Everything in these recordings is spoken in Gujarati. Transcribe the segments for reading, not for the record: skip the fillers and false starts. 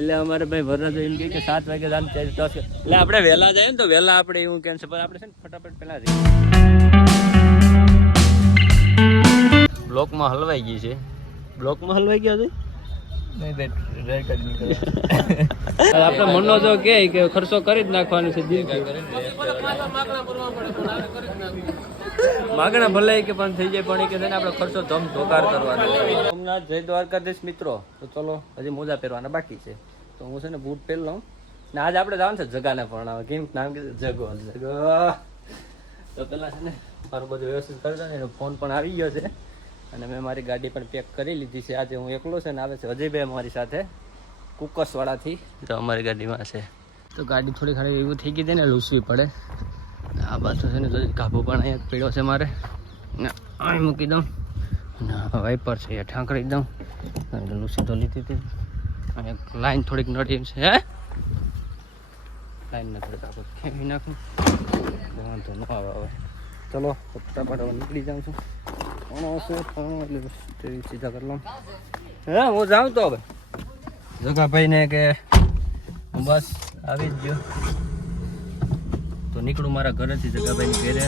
એટલે અમારે ભાઈ વરરાજો એમ કે 7 વાગે જાન 10 એટલે આપણે વહેલા જઈએ ને તો વહેલા આપણે એવું કેમ છે પણ આપણે છે ને ફટાફટ પેલા જઈએ. બ્લોકમાં હલવાઈ ગઈ છે. બ્લોકમાં હલવાઈ ગયા છે આપણે મનો જો કે ખર્ચો કરી જ નાખવાનો છે દિલથી. માગણા ભલે કે પણ થઈ જાય પણ કે છે ને આપણે ખર્ચો ધમ ધોકાર કરવાનો છે. સોમનાથ જય દ્વારકાધીશ મિત્રો. તો ચલો હજી મોજા પહેરવાના બાકી છે તો હું છે ને બૂટ પહેરી લઉં ને આજ આપણે જવાનું છે જગાને પરણાવવા. કેમ નામ કીધું જગો જગો. તો પેલા છે ને મારું બધું વ્યવસ્થિત કરી દો ને એનો ફોન પણ આવી ગયો છે અને મેં મારી ગાડી પણ પેક કરી લીધી છે. આજે હું એકલો છે ને આવે છે અજયભાઈ અમારી સાથે કુકસવાડાથી. તો અમારી ગાડીમાં છે તો ગાડી થોડી ઘણી એવું થઈ ગઈ છે ને લૂસવી પડે. આ બાજુ છે ને કાબુ પણ અહીંયા પીળો છે મારે ને અહીં મૂકી દઉં ને વાઇપર છે એ ઠાંકડી દઉં. લૂસી તો લીધી હતી અને લાઈન થોડીક નડી છે. હે લાઈન ને થોડીક આપણે ખેંચી નાખું વાંધો ન આવે. હવે ચલો ફટાફટ હવે નીકળી જાઉં છું. એટલે સીધા કરી લઉં. હે હું જાઉં તો હવે જગાભાઈને કે હું બસ આવી જ ગયો તો નીકળું મારા ઘરેથી જગાભાઈની ઘરે.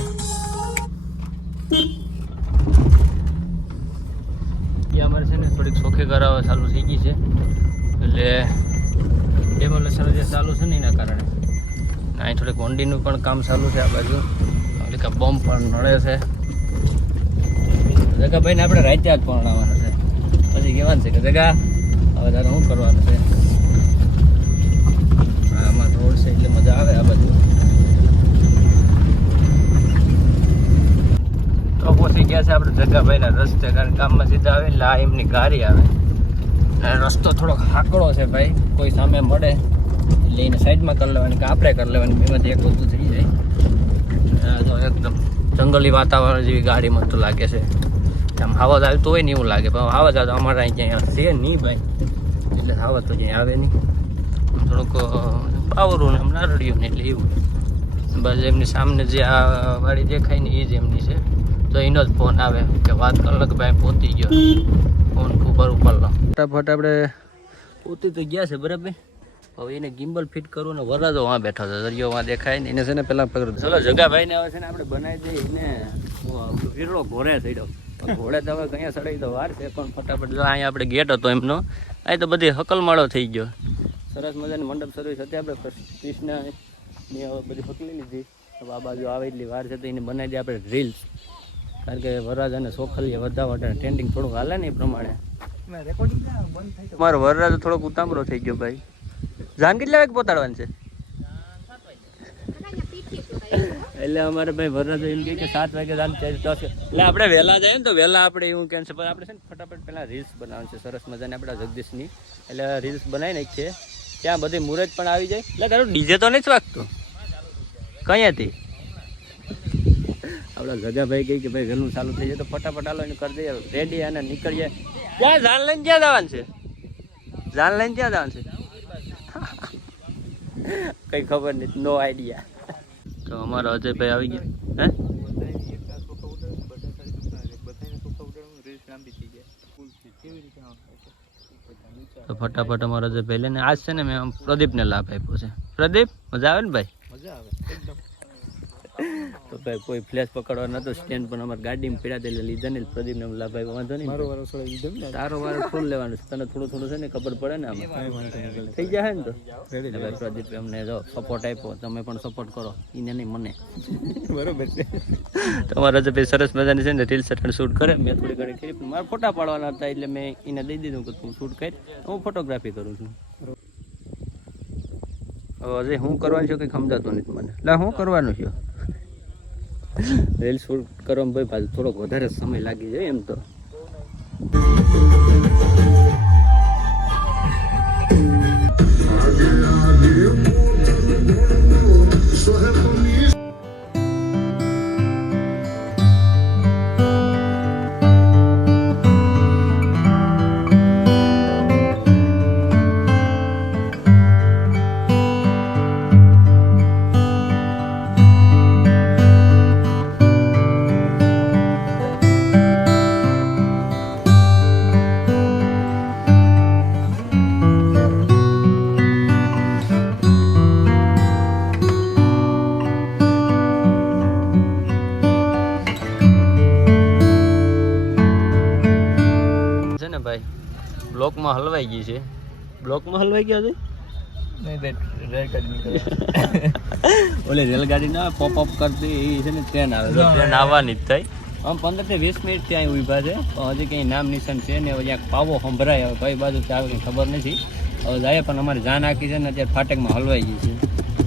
અમારે છે ને થોડીક સોખે કરાવવા ચાલુ થઈ ગઈ છે એટલે ડેમોલેશન જે ચાલુ છે ને એના કારણે અહીં થોડીક વંડીનું પણ કામ ચાલુ છે. આ બાજુ એટલે બોમ્બ પણ નડે છે. જગાભાઈને આપણે રાતે જ પરણાવવાના છે. પછી કહેવાનું છે કે જગા હવે તારે શું કરવાનું છે. આમાં રોડ છે એટલે મજા આવે આ બાજુ. તો પહોંચી ગયા છે આપણે જગાભાઈના રસ્તે કારણ કામમાં સીધા આવે એટલે આ એમની ગાડી આવે અને રસ્તો થોડોક હાકડો છે ભાઈ. કોઈ સામે મળે એટલે એને સાઈડમાં કરી લેવાની કે આપણે કરી લેવાની બેમાંથી એક વસ્તુ થઈ જાય. તો એકદમ જંગલી વાતાવરણ જેવી ગાડી મને તો લાગે છે. આમ આવાજ આવતો હોય ને એવું લાગે પણ આવાજ આવતો અમારે અહીં ક્યાંય છે નહીં ભાઈ એટલે આવાજ તો ક્યાંય આવે નહીં. થોડુંક બાવરું ને આમ નારળિયું ને એટલે એવું બસ. એમની સામને જે આ વાડી દેખાય ને એ જ એમની છે તો એનો જ ફોન આવે કે વાત કલાક ભાઈ પહોંચી ગયો. ફોન ઉપર ઉપર લો ફટાફટ આપણે પહોંચી તો ગયા છે બરાબર. હવે એને ગિમ્બલ ફિટ કરવું ને વરરાજો વાં બેઠો છે દરિયો વાં દેખાય ને એને છે ને પેલા પકડો. ચલો જગાભાઈને હવે છે ને આપણે બનાવી દઈએ ને વીરળો ઘોડે થઈ ગયો. ઘોડે તો હવે કયા સડાઈ તો વાર છે પણ ફટાફટ જો અહીંયા આપણે ગેટ હતો એમનો અહીં તો બધી હકલમાળો થઈ ગયો. સરસ મજાની મંડપ સર્વિસ હતી આપણે કૃષ્ણની હવે બધી પકડી લીધી. હવે આ બાજુ આવે એટલી વાર છે તો એને બનાવી દઈએ આપણે રીલ્સ કારણ કે વરરાજ અને સોખલીએ વધારવા માટે ટ્રેન્ડિંગ થોડુંક હાલે ને એ પ્રમાણે. મારો વરરાજ થોડોક ઉતામળો થઈ ગયો ભાઈ. જાન કેટલા વાગે પહોંચાડવાનું છે એટલે અમારે ભાઈ વરરાજો એમ કે 7 વાગે જાન 10 એટલે આપણે વહેલા જઈએ ને તો વહેલા આપણે એવું કેમ છે પણ આપણે છે ને ફટાફટ પહેલાં રીલ્સ બનાવવાનું છે સરસ મજાની આપણા જગદીશની. એટલે રીલ્સ બનાવી નાખીએ ત્યાં બધી મુહૂર્ત પણ આવી જાય. એટલે તારું ડીજે તો નહીં જ વાગતું કઈ હતી આપણા જગાભાઈ કહી કે ભાઈ વહેલું ચાલુ થઈ જાય તો ફટાફટ હાલો એને કરી દઈએ રેડી અને નીકળીએ. ક્યાં જાન લઈને ક્યાં જવાનું છે? જાન લઈને ક્યાં જવાનું છે કઈ ખબર નહીં. નો આઈડિયા. તો અમારા અજયભાઈ આવી ગયા. હે તો ફટાફટ અમારા અજયભાઈ લઈને આજ છે ને મેં પ્રદીપને લાભ આપ્યો છે. પ્રદીપ મજા આવે ને ભાઈ? મજા આવે તો ભાઈ કોઈ ફ્લેશ પકડવા નતો સ્ટેન્ડ પણ અમારી ગાડીમાં પીડા એટલે લીધા ને પ્રદીપને લાભ આપ્યો. વાંધો નહીં તારો વારો ફૂલ લેવાનું છે તને થોડું થોડું છે ને ખબર પડે ને આમાં થઈ જાય ને તો ભાઈ પ્રદીપ અમને જો સપોર્ટ આપ્યો તમે પણ સપોર્ટ કરો એને નહીં મને બરોબર છે. તમારા જે ભાઈ સરસ મજાની છે ને રીલ્સ શૂટ કરે મેં થોડી ઘણી કરી પણ મારે ફોટા પાડવાના હતા એટલે મેં એને દઈ દીધું કે તું શૂટ કરી હું ફોટોગ્રાફી કરું છું. હવે હું કરવાનું છું કંઈ સમજાતું નથી મને. એટલે હું કરવાનું છું રીલ શૂટ કરવામાં ભાઈ પાછું થોડોક વધારે સમય લાગી જાય એમ તો. હલવાઈ ગઈ છે. બ્લોકમાં હલવાઈ ગયા છે. ઓલી રેલગાડી ના પોપ અપ કરતી એ છે ને ટ્રેન આવે છે. ટ્રેન આવવાની જ થઈ. આમ 15 થી 20 મિનિટ ત્યાં ઊભા છે. હજી કંઈ નામ નિશાન છે ને ક્યાંક પાવો સંભળાય. હવે કઈ બાજુ આવે કંઈ ખબર નથી. હવે જાય પણ અમારે જાન આખી છે ને અત્યારે ફાટકમાં હલવાઈ ગઈ છે.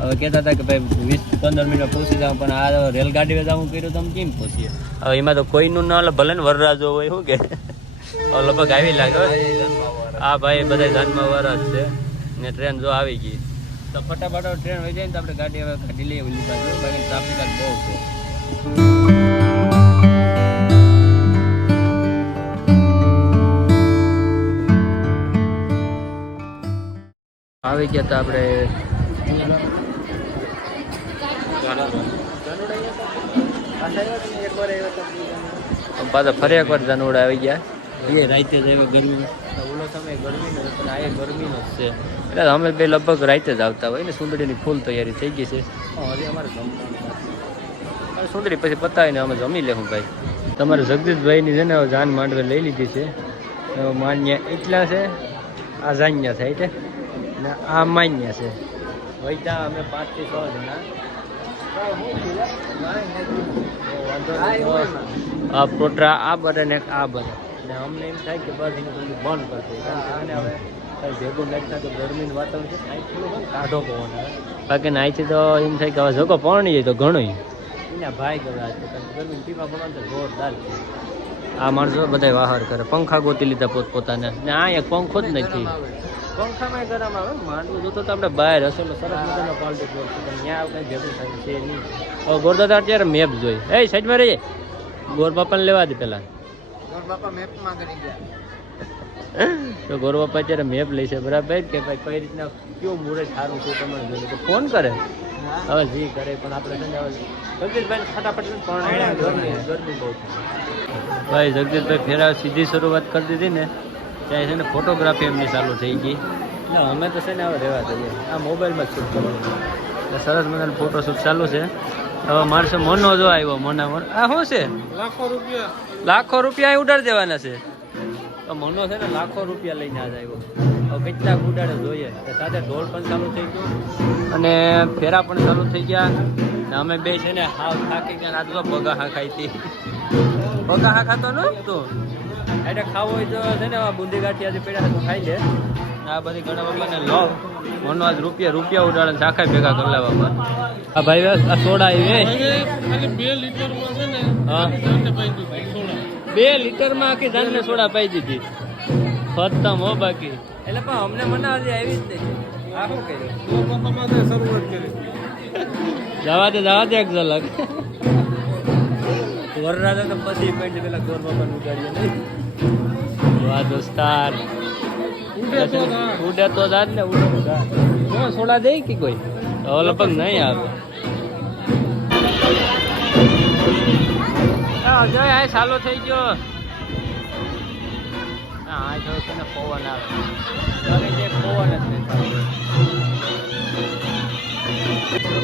હવે કહેતા હતા કે ભાઈ 20-15 મિનિટ પહોંચી જાવ, પણ આ રેલગાડી જવું કર્યું તો અમે કેમ પહોંચીએ? હવે એમાં તો કોઈનું ના ભલે ને વરરાજો હોય શું કે લગભગ આવી લાગે. હા ભાઈ બધા જાનમાં વરસ છે ને ટ્રેન જો આવી ગઈ તો ફટાફટ ટ્રેન હોય જાય ને તો આપણે ગાડી હવે કાઢી લઈએ ઓલી બાજુ. બાકી ટ્રાફિક આજ બહુ છે. આવી ગયા હતા આપણે પાછા ફરી એકવાર જાનવડા આવી ગયા. એ રાતે જ આવ્યા ગરમી. ઓલો સમય ગરમીનો પણ આ ગરમીનો જ છે. એટલે અમે બે લગભગ રાતે જ આવતા હોય ને. સુંદરીની ફૂલ તૈયારી થઈ ગઈ છે. હજી અમારે જમવાનું સુંદરી પછી પતાવીને અમે જમી લેવું ભાઈ. તમારે જગદીશભાઈની છે ને જાન માંડવે લઈ લીધી છે. માન્ય એટલા છે. આ જાન્યા થાય છે ને આ માન્ય છે. વૈતા અમે 5 થી 6 જણા. આ પ્રોટ્રા આ બધા ને આ બધા ને અમને એમ થાય કે બસ એને બધું બંધ કરશે. કારણ કે હવે ભેગું નાખતા તો ગરમીનું વાતાવરણ છે. અહીંથી કાઢો પવન આવે. બાકી અહીંથી તો એમ થાય કે હવે જગો પવન જાય તો ઘણું એના ભાઈ ગળા છે. ગરમી પીવા પડવાનું તો જોરદાર છે. આ માણસો બધા વાહર કરે. પંખા ગોતી લીધા પોતપોતાને ને આ એક પંખો જ નથી. પંખામાં ગરમ આવે. માંડવું જોતો તો આપણે બહાર હશે સરસ મજાનો ક્વોલિટી જોર છે. પણ ત્યાં કંઈ ભેગું થાય છે નહીં. હવે ગોરદાદા અત્યારે મેપ જોઈ. એ સાઈડમાં રહીએ. ગોરબાપાને લેવા દે પેલા. ગોરબાપા મેપમાં કરી ગયા. તો ગોરબાપા અત્યારે મેપ લે છે બરાબર કે ભાઈ કઈ રીતના કેવું મુહૂર્ત સારું છે તમને જોઈએ તો ફોન કરે. હવે જી કરે પણ આપણે છે ને જગદીશભાઈ ફટાફટ પણ ગરમી બહુ છે ભાઈ. જગદીશભાઈ ફેરા સીધી શરૂઆત કરી દીધી ને ત્યાં છે ને ફોટોગ્રાફી એમની ચાલુ થઈ ગઈ. એટલે અમે તો છે ને હવે રહેવા દઈએ. આ મોબાઈલમાં જ શૂટ કરવાનું. એટલે સરસ મજાનું ફોટોશૂટ ચાલુ છે. હવે માણસો મનો જો આવ્યો. મના આ શું છે? લાખો રૂપિયા ઉડાડી દેવાના છે. તો મનો છે ને લાખો રૂપિયા લઈને આજ આવ્યો. હવે કેટલાક ઉડાડે જોઈએ. સાથે ઢોલ પણ ચાલુ થઈ ગયું અને ફેરા પણ ચાલુ થઈ ગયા. અમે બે છે ને હાવ થાકી ગયા. આજ તો બગાહા ખાઈ હતી. બગાહા ખાતો ન તું એટલે ખાવો હોય તો છે ને બુંદી ગાંઠી આજે પડ્યા તો ખાઈ લે. આ બધી ઘણા વગરને લો મનો આજ રૂપિયા ઉડાડે શાખા ભેગા કરી લેવામાં. આ ભાઈ આ સોડા આવી 2 લીટરમાં છે ને. હા 2 લીટરમાં આખી જાનને સોડા પાઈ દીધી. ખતમ હો બાકી. એટલે પણ અમને મને હજી આવી જ નહીં. આ શું કર્યું? શરૂઆત કરી જવા દે એક ઝલક. વરરાજા તો પછી પેન્ટ પેલા ગોર બાપા ઉગાડીએ નહીં. વાહ દોસ્તાર ઉડે તો જાત ને ઉડે તો જાત. સોડા દે કે કોઈ તો લગભગ નહીં આવે. અજય આ ચાલુ થઈ ગયો. હા જો છે ને પવન આવે. પવન જ નહીં.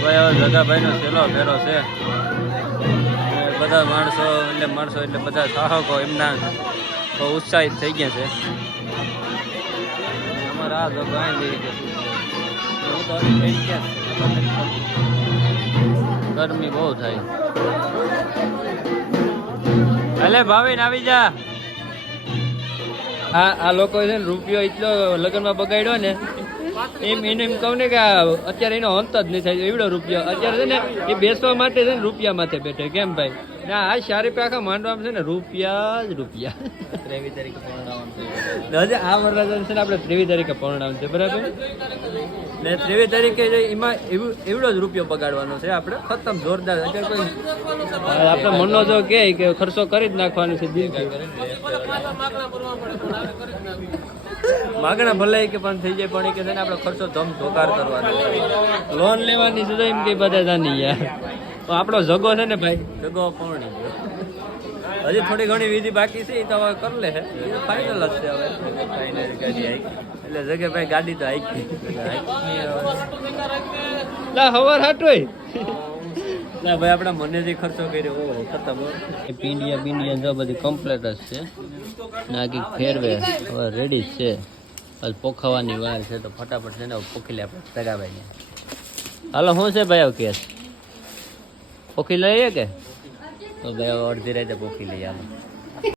ભાઈ હવે જગાભાઈ નો છેલ્લો ફેરો છે. બધા માણસો એટલે બધા સાહકો એમના ઉત્સાહિત થઈ ગયા છે. અમારા આ જગા ગરમી બહુ થાય. અલે ભાવિન આવી જા. આ લોકો છે ને રૂપિયો એટલો લગ્નમાં બગાડ્યો ને એને એમ કહું ને કે અત્યારે એનો અંત જ નહીં થાય. એવડો રૂપિયો અત્યારે છે ને એ બેસવા માટે છે ને રૂપિયા માથે બેઠે. કેમ ભાઈ ના આ 4 રૂપિયા આખા માંડવામાં છે ને રૂપિયા જ રૂપિયા. 23 તારીખે પરણાવવાનું છે. આ વરરાજા છે ને આપણે 23 તારીખે પરણાવવાનું છે બરાબર ને. 23 તારીખે એમાં એવડો જ રૂપિયો બગાડવાનો છે આપણે. ખતમ જોરદાર. આપણે મનનો જો કે ખર્ચો કરી જ નાખવાનો છે દિલથી. માગણા ભલે કે પણ થઈ જાય પણ કે છે ને આપણે ખર્ચો ધમધોકાર કરવાનો. લોન લેવાની છે એમ કે બધા જાણી યાર. તો આપણો જગો છે ને ભાઈ જગો પરણી ગયો. હજી થોડી ઘણી વિધિ બાકી છે એ તો હવે કરી લે. એ તો ફાઇનલ જ છે હવે. ફાઇનલ ગાડી આવી એટલે જગે ભાઈ ગાડી તો આવી લા હવાર હાટોય ના ભાઈ આપણા મને જે ખર્ચો કર્યો ઓહો ખતમ. પીંડિયા જો બધી કમ્પ્લીટ જ છે. નાખી ફેરવે હવે રેડી જ છે. બસ પોખાવાની વાર છે તો ફટાફટ છે ને પોખી લે આપણે સગાભાઈને. હાલો શું છે ભાઈ કેસ પોખી લઈએ કે તો ભાઈ અડધી રાતે પોખી લઈએ હાલો.